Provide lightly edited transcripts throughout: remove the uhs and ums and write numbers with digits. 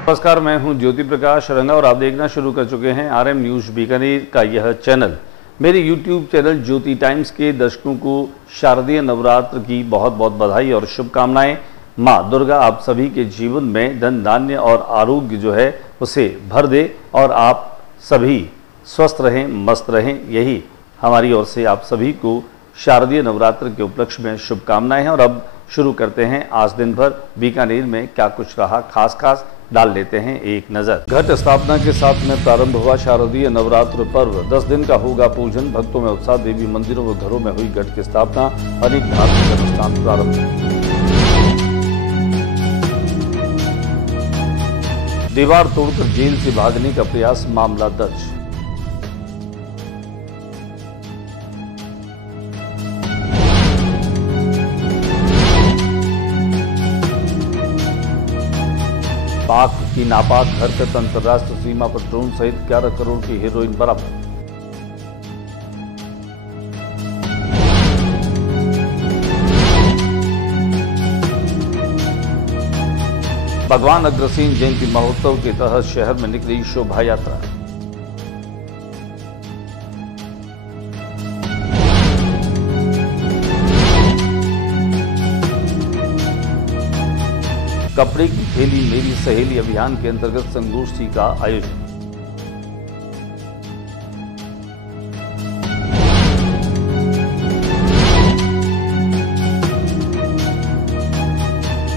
नमस्कार, मैं हूं ज्योति प्रकाश रंगा और आप देखना शुरू कर चुके हैं आरएम न्यूज़ बीकानेर का यह चैनल। मेरे यूट्यूब चैनल ज्योति टाइम्स के दर्शकों को शारदीय नवरात्र की बहुत बहुत बधाई और शुभकामनाएं। माँ दुर्गा आप सभी के जीवन में धन धान्य और आरोग्य जो है उसे भर दे और आप सभी स्वस्थ रहें, मस्त रहें, यही हमारी ओर से आप सभी को शारदीय नवरात्र के उपलक्ष्य में शुभकामनाएं हैं। और अब शुरू करते हैं आज दिन भर बीकानेर में क्या कुछ रहा, खास डाल लेते हैं एक नजर। घट स्थापना के साथ में प्रारंभ हुआ शारदीय नवरात्र पर्व। 10 दिन का होगा पूजन, भक्तों में उत्साह। देवी मंदिरों व घरों में हुई घट की स्थापना, अनेक धार्मिक अनुष्ठान प्रारंभ। दीवार तोड़कर जेल से भागने का प्रयास, मामला दर्ज। पाक की नापाक हरकत, अंतर्राष्ट्रीय सीमा पर ड्रोन सहित 11 करोड़ की हेरोइन बरामद। भगवान अग्रसेन जयंती महोत्सव के तहत शहर में निकली शोभा यात्रा। कपड़े की थैली मेरी सहेली अभियान के अंतर्गत संगोष्ठी का आयोजन।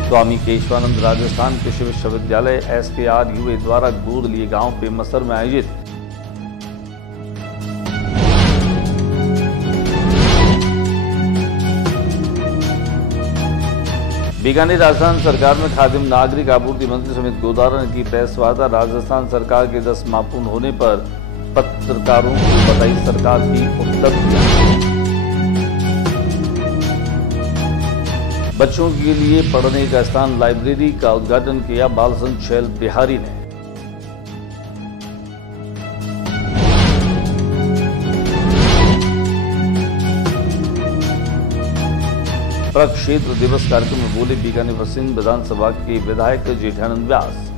स्वामी केशवानंद राजस्थान कृषि विश्वविद्यालय SKRUA द्वारा गोदलिए गांव पेमसर में आयोजित बीकानेर राजस्थान सरकार में खादिम नागरिक आपूर्ति मंत्री समेत गोदारा ने की प्रेस वार्ता। राजस्थान सरकार के 10 माह पूर्ण होने पर पत्रकारों को बताई सरकार की उपलब्धियां। बच्चों के लिए पढ़ने का स्थान लाइब्रेरी का उद्घाटन किया बालसन शैल बिहारी ने। प्रक्षेत्र दिवस कार्यक्रम में बोले बीकानेर पश्चिम विधानसभा के विधायक जेठानंद व्यास।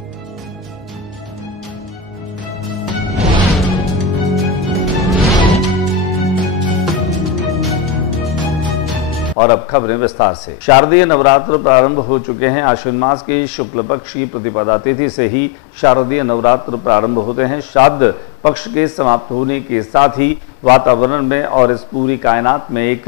और अब खबरें विस्तार से। शारदीय नवरात्र प्रारंभ हो चुके हैं। आश्विन मास के शुक्ल पक्ष की प्रतिपदा तिथि से ही शारदीय नवरात्र प्रारंभ होते हैं। श्राद्ध पक्ष के समाप्त होने के साथ ही वातावरण में और इस पूरी कायनात में एक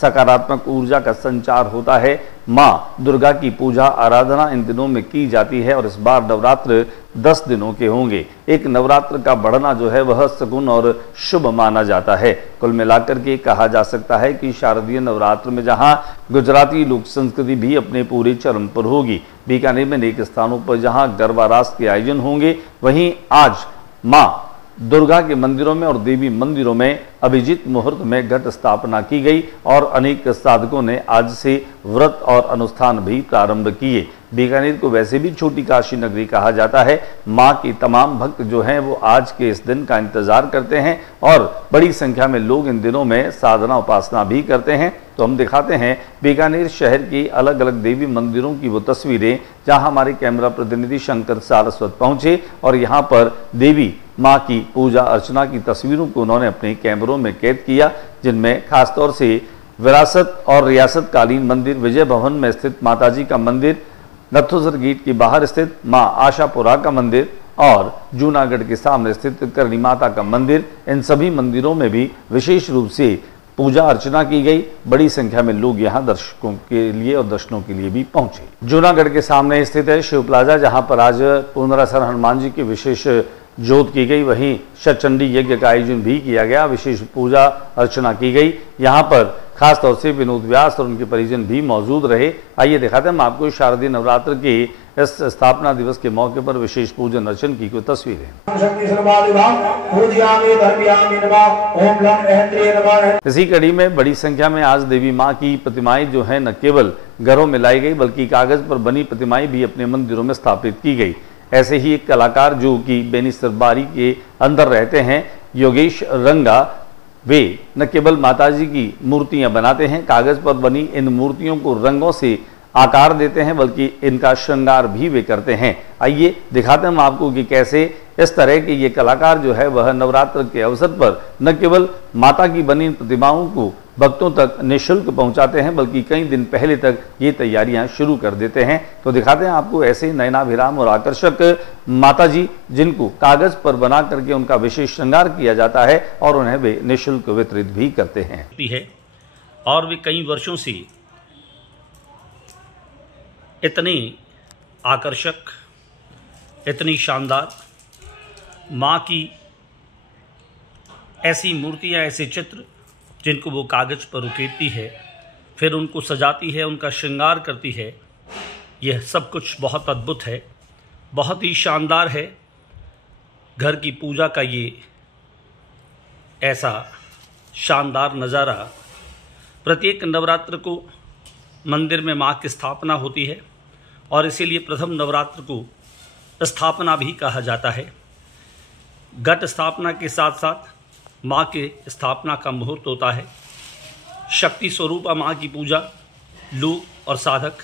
सकारात्मक ऊर्जा का संचार होता है। माँ दुर्गा की पूजा आराधना इन दिनों में की जाती है और इस बार नवरात्र 10 दिनों के होंगे। एक नवरात्र का बढ़ना जो है वह सगुन और शुभ माना जाता है। कुल मिलाकर के कहा जा सकता है कि शारदीय नवरात्र में जहां गुजराती लोक संस्कृति भी अपने पूरे चरम पर होगी, बीकानेर में अनेक स्थानों पर जहां गरबा रास के आयोजन होंगे, वहीं आज माँ दुर्गा के मंदिरों में और देवी मंदिरों में अभिजीत मुहूर्त में घट स्थापना की गई और अनेक साधकों ने आज से व्रत और अनुष्ठान भी प्रारंभ किए। बीकानेर को वैसे भी छोटी काशी नगरी कहा जाता है। मां की तमाम भक्त जो हैं वो आज के इस दिन का इंतजार करते हैं और बड़ी संख्या में लोग इन दिनों में साधना उपासना भी करते हैं। तो हम दिखाते हैं बीकानेर शहर की अलग अलग देवी मंदिरों की वो तस्वीरें जहां हमारे कैमरा प्रतिनिधि शंकर सारस्वत पहुंचे और यहाँ पर देवी माँ की पूजा अर्चना की तस्वीरों को उन्होंने अपने कैमरों में कैद किया, जिनमें खासतौर से विरासत और रियासत कालीन मंदिर, विजय भवन में स्थित माताजी का मंदिर, नथुसर गेट के बाहर स्थित माँ आशापुरा का मंदिर और जूनागढ़ के सामने स्थित करणी माता का मंदिर, इन सभी मंदिरों में भी विशेष रूप से पूजा अर्चना की गई। बड़ी संख्या में लोग यहां दर्शकों के लिए और दर्शनों के लिए भी पहुंचे। जूनागढ़ के सामने स्थित है शिव प्लाजा, जहां पर आज पुनरासर हनुमान जी की विशेष जोत की गई। वहीं शतचंडी यज्ञ का आयोजन भी किया गया, विशेष पूजा अर्चना की गई। यहाँ पर खास तौर से विनोद व्यास और उनके परिजन भी मौजूद रहे। आइए दिखाते हैं हम आपको शारदीय नवरात्र के इस स्थापना दिवस के मौके पर विशेष पूजन अर्चन की कुछ तस्वीरें। इसी कड़ी में बड़ी संख्या में आज देवी माँ की प्रतिमाएं जो है न केवल घरों में लाई गई बल्कि कागज पर बनी प्रतिमाएं भी अपने मंदिरों में स्थापित की गई। ऐसे ही एक कलाकार जो कि बेनिसर बारी के अंदर रहते हैं, योगेश रंगा, वे न केवल माताजी की मूर्तियां बनाते हैं, कागज पर बनी इन मूर्तियों को रंगों से आकार देते हैं बल्कि इनका श्रृंगार भी वे करते हैं। आइए दिखाते हैं हम आपको कि कैसे इस तरह के ये कलाकार जो है वह नवरात्र के अवसर पर न केवल माता की बनी प्रतिमाओं को भक्तों तक निःशुल्क पहुंचाते हैं बल्कि कई दिन पहले तक ये तैयारियां शुरू कर देते हैं। तो दिखाते हैं आपको ऐसे नयनाभिराम और आकर्षक माता जी जिनको कागज पर बना करके उनका विशेष श्रृंगार किया जाता है और उन्हें वे निःशुल्क वितरित भी करते हैं। और वे कई वर्षों से इतने आकर्षक, इतनी शानदार माँ की ऐसी मूर्तियाँ, ऐसे चित्र जिनको वो कागज़ पर उकेरती है, फिर उनको सजाती है, उनका श्रृंगार करती है, यह सब कुछ बहुत अद्भुत है, बहुत ही शानदार है। घर की पूजा का ये ऐसा शानदार नज़ारा, प्रत्येक नवरात्र को मंदिर में माँ की स्थापना होती है और इसीलिए प्रथम नवरात्र को स्थापना भी कहा जाता है। घट स्थापना के साथ साथ माँ के स्थापना का मुहूर्त होता है। शक्ति स्वरूप माँ की पूजा लोग और साधक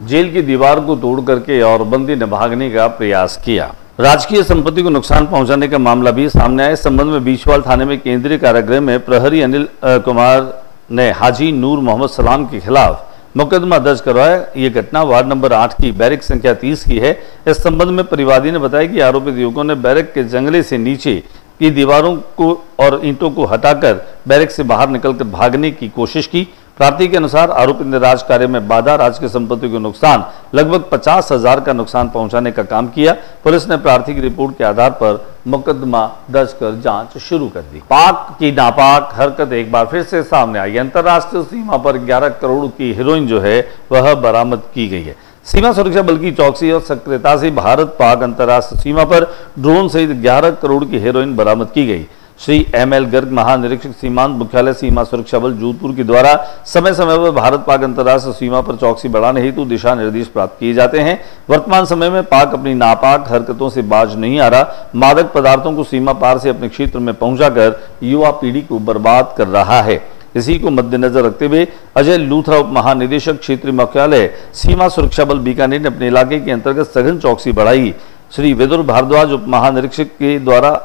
जेल की दीवार को तोड़ करके और बंदी ने भागने का प्रयास किया। राजकीय संपत्ति को नुकसान पहुंचाने का मामला भी सामने आया। इस संबंध में बीछवाल थाने में केंद्रीय कारागृह में प्रहरी अनिल कुमार ने हाजी नूर मोहम्मद सलाम के खिलाफ मुकदमा दर्ज करवाया। ये घटना वार्ड नंबर 8 की बैरक संख्या 30 की है। इस संबंध में परिवादी ने बताया कि आरोपित युवकों ने बैरक के जंगले से नीचे की दीवारों को और ईंटों को हटाकर बैरक से बाहर निकलकर भागने की कोशिश की। प्राप्ति के अनुसार आरोपित ने राज कार्य में बाधा, राजकीय संपत्ति को नुकसान, लगभग 50,000 का नुकसान पहुंचाने का काम किया। पुलिस ने प्रार्थी की रिपोर्ट के आधार पर मुकदमा दर्ज कर जांच शुरू कर दी। पाक की नापाक हरकत एक बार फिर से सामने आई। अंतर्राष्ट्रीय सीमा पर 11 करोड़ की हेरोइन जो है वह बरामद की गई है। सीमा सुरक्षा बल की चौकसी और सक्रियता से भारत पाक अंतर्राष्ट्रीय सीमा पर ड्रोन सहित 11 करोड़ की हेरोइन बरामद की गई। श्री ML गर्ग, महानिरीक्षक सीमांत मुख्यालय सीमा सुरक्षा बल जोधपुर के द्वारा समय समय पर भारत पाक अंतर्राष्ट्रीय सीमा पर चौकसी बढ़ाने हेतु दिशा निर्देश प्राप्त किए जाते हैं। वर्तमान समय में पाक अपनी नापाक हरकतों से बाज नहीं आ रहा। मादक पदार्थों को सीमा पार से अपने क्षेत्र में पहुंचाकर युवा पीढ़ी को बर्बाद कर रहा है। इसी को मद्देनजर रखते हुए अजय लूथरा, उप महानिदेशक क्षेत्रीय मुख्यालय सीमा सुरक्षा बल बीकानेर ने अपने इलाके के अंतर्गत सघन चौकसी बढ़ाई। श्री विदुर भारद्वाज, उप महानिरीक्षक के द्वारा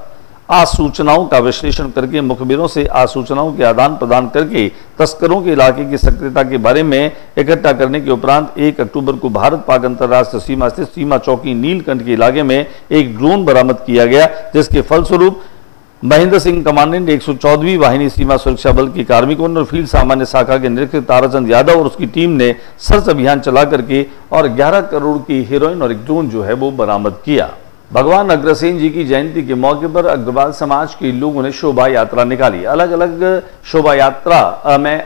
आसूचनाओं का विश्लेषण करके मुखबिरों से आसूचनाओं के आदान प्रदान करके तस्करों के इलाके की सक्रियता के बारे में इकट्ठा करने के उपरांत 1 अक्टूबर को भारत पाक अंतर्राष्ट्रीय सीमा स्थित सीमा चौकी नीलकंठ के इलाके में एक ड्रोन बरामद किया गया, जिसके फलस्वरूप महेंद्र सिंह कमांडेंट 114वीं वाहिनी सीमा सुरक्षा बल के कार्मिकों और फील्ड सामान्य शाखा के निरीक्षक ताराचंद यादव और उसकी टीम ने सर्च अभियान चला करके और 11 करोड़ की हेरोइन और एक ड्रोन जो है वो बरामद किया। भगवान अग्रसेन जी की जयंती के मौके पर अग्रवाल समाज के लोगों ने शोभा यात्रा निकाली। अलग अलग शोभा यात्रा में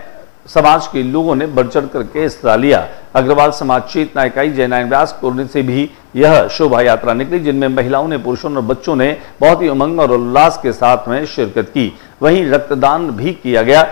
समाज के लोगों ने बढ़ चढ़ करके हिस्सा लिया। अग्रवाल समाज चेतना इकाई जयनारायण व्यास कॉलोनी से भी यह शोभा यात्रा निकली, जिनमें महिलाओं ने, पुरुषों और बच्चों ने बहुत ही उमंग और उल्लास के साथ में शिरकत की। वहीं रक्तदान भी किया गया।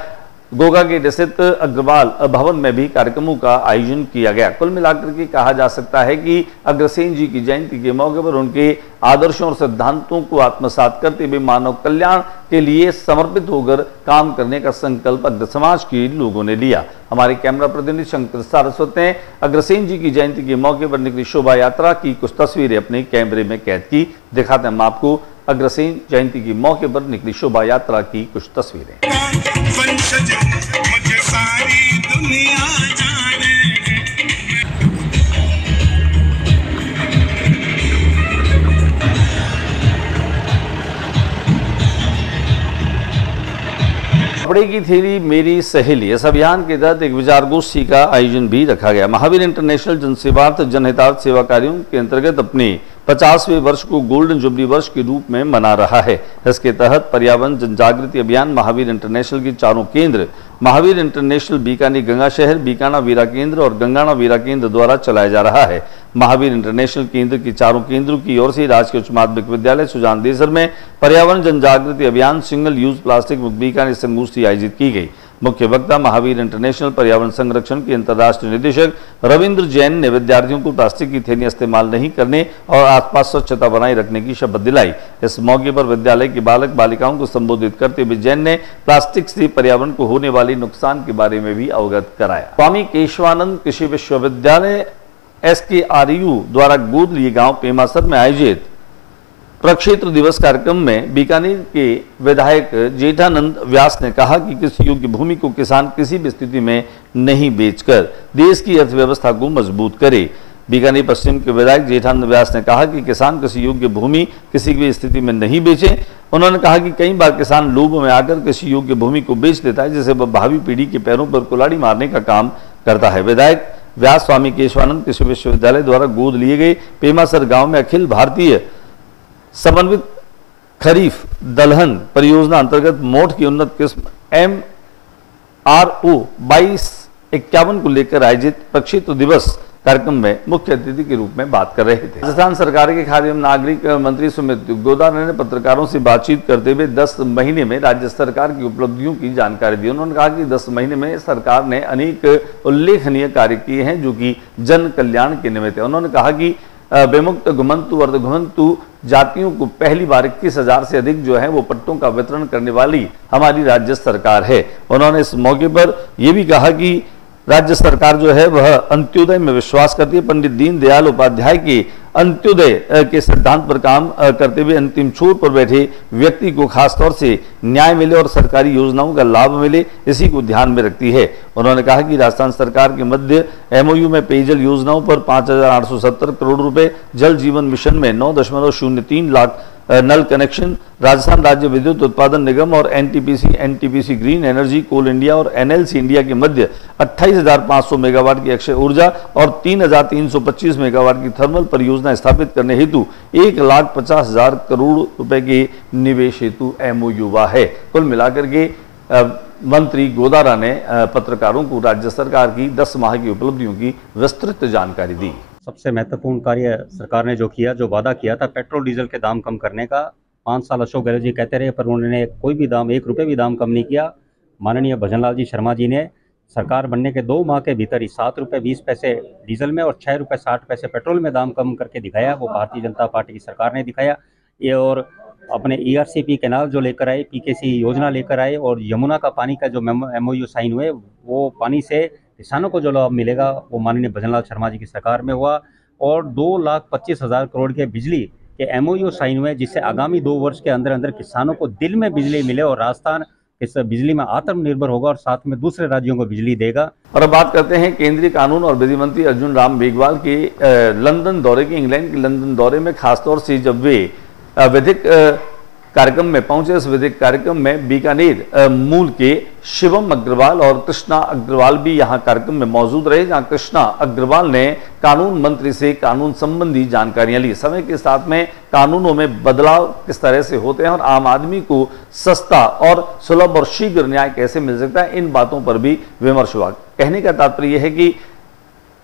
गोगा के स्थित अग्रवाल भवन में भी कार्यक्रमों का आयोजन किया गया। कुल मिलाकर के कहा जा सकता है कि अग्रसेन जी की जयंती के मौके पर उनके आदर्शों और सिद्धांतों को आत्मसात करते हुए मानव कल्याण के लिए समर्पित होकर काम करने का संकल्प अग्र समाज के लोगों ने लिया। हमारे कैमरा प्रतिनिधि शंकर सारस्वत ने अग्रसेन जी की जयंती के मौके पर निकली शोभा यात्रा की कुछ तस्वीरें अपने कैमरे में कैद की। दिखाते हैं हम आपको अग्रसेन जयंती के मौके पर निकली शोभा यात्रा की कुछ तस्वीरें। मुझे सारी दुनिया जाने। कपड़े की थैली मेरी सहेली, इस अभियान के तहत एक विचार गोष्ठी का आयोजन भी रखा गया। महावीर इंटरनेशनल जनसेवार्थ जनहितार्थ सेवा कार्यों के अंतर्गत अपने 50वें वर्ष को गोल्डन जुबली वर्ष के रूप में मना रहा है। इसके तहत पर्यावरण जन जागृति अभियान महावीर इंटरनेशनल के चारों केंद्र महावीर इंटरनेशनल बीकानेर गंगा शहर, बीकाना वीरा केंद्र और गंगाना वीरा केंद्र द्वारा चलाया जा रहा है। महावीर इंटरनेशनल केंद्र के चारों केंद्रों की ओर से राजकीय उच्च माध्यमिक विद्यालय सुजान देसर में पर्यावरण जन जागृति अभियान सिंगल यूज प्लास्टिक मुक्त बीकानेर संगोष्ठी आयोजित की गई। मुख्य वक्ता महावीर इंटरनेशनल पर्यावरण संरक्षण के अंतर्राष्ट्रीय निदेशक रविंद्र जैन ने विद्यार्थियों को प्लास्टिक की थैलियां इस्तेमाल नहीं करने और आसपास स्वच्छता बनाए रखने की शपथ दिलाई। इस मौके पर विद्यालय के बालक बालिकाओं को संबोधित करते हुए जैन ने प्लास्टिक से पर्यावरण को होने वाले नुकसान के बारे में भी अवगत कराया। स्वामी केशवानंद कृषि विश्वविद्यालय SKRU द्वारा गोदली गांव पेमासर में आयोजित प्रक्षेत्र दिवस कार्यक्रम में बीकानेर के विधायक जेठानंद व्यास ने कहा कि कृषि योग्य भूमि को किसान किसी भी स्थिति में नहीं बेचकर देश की अर्थव्यवस्था को मजबूत करे। बीकानेर पश्चिम के विधायक जेठानंद व्यास ने कहा कि किसान कृषि योग्य भूमि किसी भी स्थिति में नहीं बेचे। उन्होंने कहा कि कई बार किसान लोभ में आकर कृषि योग्य भूमि को बेच देता है, जिससे वह भावी पीढ़ी के पैरों पर कुल्हाड़ी मारने का काम करता है। विधायक व्यास स्वामी केशवानंद कृषि विश्वविद्यालय द्वारा गोद लिए गए पेमासर गांव में अखिल भारतीय समन्वित खरीफ दलहन परियोजना अंतर्गत मोठ की उन्नत किस्म MRO 2251 को लेकर आयोजित प्रक्षेत्र दिवस कार्यक्रम में मुख्य अतिथि के रूप में बात कर रहे थे। राजस्थान सरकार के खाद्य एवं नागरिक मंत्री सुमित गोदारा ने पत्रकारों से बातचीत करते हुए 10 महीने में राज्य सरकार की उपलब्धियों की जानकारी दी। उन्होंने कहा कि 10 महीने में सरकार ने अनेक उल्लेखनीय कार्य किए हैं जो कि जन कल्याण के निमित्त है। उन्होंने कहा कि विमुक्त घुमंतु अर्ध घुमंतु जातियों को पहली बार 21,000 से अधिक जो है वो पट्टों का वितरण करने वाली हमारी राज्य सरकार है। उन्होंने इस मौके पर यह भी कहा कि राज्य सरकार जो है वह अंत्योदय में विश्वास करती है। पंडित दीनदयाल उपाध्याय के अंत्योदय के सिद्धांत पर काम करते हुए अंतिम छोर पर बैठे व्यक्ति को खासतौर से न्याय मिले और सरकारी योजनाओं का लाभ मिले, इसी को ध्यान में रखती है। उन्होंने कहा कि राजस्थान सरकार के मध्य MOU में पेयजल योजनाओं पर 5,870 करोड़ रुपए, जल जीवन मिशन में 9.03 लाख नल कनेक्शन, राजस्थान राज्य विद्युत उत्पादन निगम और NTPC ग्रीन एनर्जी, कोल इंडिया और NLC इंडिया के मध्य 28,500 मेगावाट की अक्षय ऊर्जा और 3,325 मेगावाट की थर्मल परियोजना स्थापित करने हेतु 1,50,000 करोड़ रुपए के निवेश हेतु MOU हुआ है। कुल मिलाकर के मंत्री गोदारा ने पत्रकारों को राज्य सरकार की 10 माह की उपलब्धियों की विस्तृत जानकारी दी। सबसे महत्वपूर्ण कार्य सरकार ने जो किया, जो वादा किया था पेट्रोल डीजल के दाम कम करने का, 5 साल अशोक गहलोत जी कहते रहे पर उन्होंने कोई भी दाम 1 रुपये भी दाम कम नहीं किया। माननीय भजनलाल जी शर्मा जी ने सरकार बनने के 2 माह के भीतर ही 7 रुपये 20 पैसे डीजल में और 6 रुपये 60 पैसे पेट्रोल में दाम कम करके दिखाया। वो भारतीय जनता पार्टी की सरकार ने दिखाया। ये और अपने ERCP कैनाल जो लेकर आए, PKC योजना लेकर आए और यमुना का पानी का जो MOU साइन हुए, वो पानी से किसानों को जो लाभ मिलेगा वो माननीय भजनलाल शर्मा जी की सरकार में हुआ। और 2,25,000 करोड़ के बिजली के MOU साइन हुए, जिससे आगामी 2 वर्ष के अंदर अंदर किसानों को दिल में बिजली मिले और राजस्थान इस बिजली में आत्मनिर्भर होगा और साथ में दूसरे राज्यों को बिजली देगा। और अब बात करते हैं केंद्रीय कानून और विधि मंत्री अर्जुन राम मेघवाल के लंदन दौरे की। इंग्लैंड के लंदन दौरे में खासतौर से जब वे विधिक कार्यक्रम में पहुंचे, इस विधिक कार्यक्रम में बीकानेर मूल के शिवम अग्रवाल और कृष्णा अग्रवाल भी यहां कार्यक्रम में मौजूद रहे, जहां कृष्णा अग्रवाल ने कानून मंत्री से कानून संबंधी जानकारियां ली। समय के साथ में कानूनों में बदलाव किस तरह से होते हैं और आम आदमी को सस्ता और सुलभ और शीघ्र न्याय कैसे मिल सकता है, इन बातों पर भी विमर्श हुआ। कहने का तात्पर्य यह है कि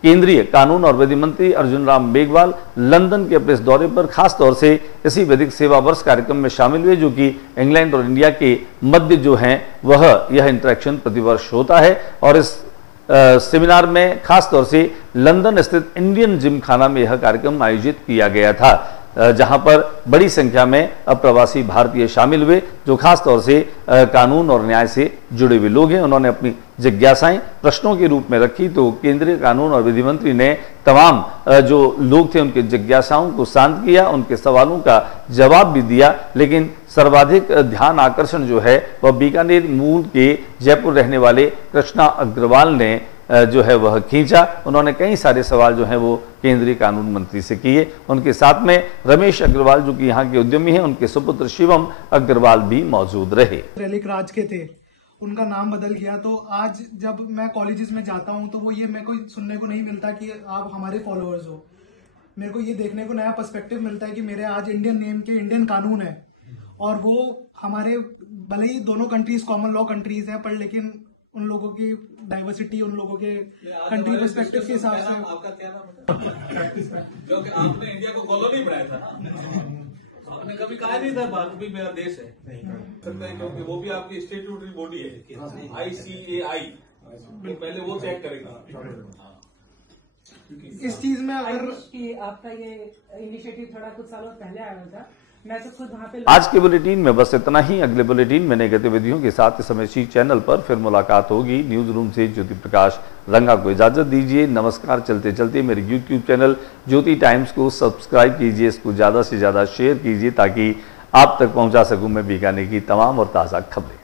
केंद्रीय कानून और विधि मंत्री अर्जुन राम मेघवाल लंदन के अपने इस दौरे पर खास तौर से इसी विधिक सेवा वर्ष कार्यक्रम में शामिल हुए, जो कि इंग्लैंड और इंडिया के मध्य जो है वह यह इंटरेक्शन प्रतिवर्ष होता है। और इस सेमिनार में खास तौर से लंदन स्थित इंडियन जिमखाना में यह कार्यक्रम आयोजित किया गया था, जहां पर बड़ी संख्या में अप्रवासी भारतीय शामिल हुए, जो खास तौर से कानून और न्याय से जुड़े हुए लोग हैं। उन्होंने अपनी जिज्ञासाएं प्रश्नों के रूप में रखी, तो केंद्रीय कानून और विधि मंत्री ने तमाम जो लोग थे उनकी जिज्ञासाओं को शांत किया, उनके सवालों का जवाब भी दिया। लेकिन सर्वाधिक ध्यान आकर्षण जो है वह बीकानेर मूल के जयपुर रहने वाले कृष्णा अग्रवाल ने जो है वह खींचा। उन्होंने कई सारे सवाल जो हैं वो केंद्रीय कानून मंत्री से किए। उनके साथ में रमेश अग्रवाल जो कि यहाँ के उद्यमी हैं, उनके सुपुत्र शिवम अग्रवाल भी मौजूद रहे। रैलिक राज के थे, उनका नाम बदल गया। तो आज जब मैं कॉलेजेस में जाता हूँ तो वो ये मेरे को सुनने को नहीं मिलता कि आप हमारे फॉलोअर्स हो। मेरे को ये देखने को नया पर्सपेक्टिव मिलता है कि मेरे आज इंडियन नेम के इंडियन कानून है और वो हमारे भले ही दोनों कंट्रीज कॉमन लॉ कंट्रीज हैं, पर लेकिन उन लोगों की डाइवर्सिटी, उन लोगों के कंट्री पर्सपेक्टिव के हिसाब से आपका क्या नाम जो कि आपने इंडिया को कॉलोनी बनाया था, आपने कभी कहा नहीं था भारत भी मेरा देश है। सकता है क्योंकि वो भी आपकी स्टेट्यूटरी बॉडी है ICAI, तो पहले वो चेक करेगा। इस चीज में अगर कि आपका ये इनिशिएटिव थोड़ा कुछ सालों पहले आया था, मैं तो खुद वहाँ पे आज के बुलेटिन में बस इतना ही। अगले बुलेटिन में नई गतिविधियों के साथ इस समय इसी चैनल पर फिर मुलाकात होगी। न्यूज रूम से ज्योति प्रकाश रंगा को इजाजत दीजिए। नमस्कार। चलते चलते मेरे यूट्यूब चैनल ज्योति टाइम्स को सब्सक्राइब कीजिए, इसको ज़्यादा से ज़्यादा शेयर कीजिए ताकि आप तक पहुंचा सकूं मैं बीकानेर की तमाम और ताज़ा खबरें।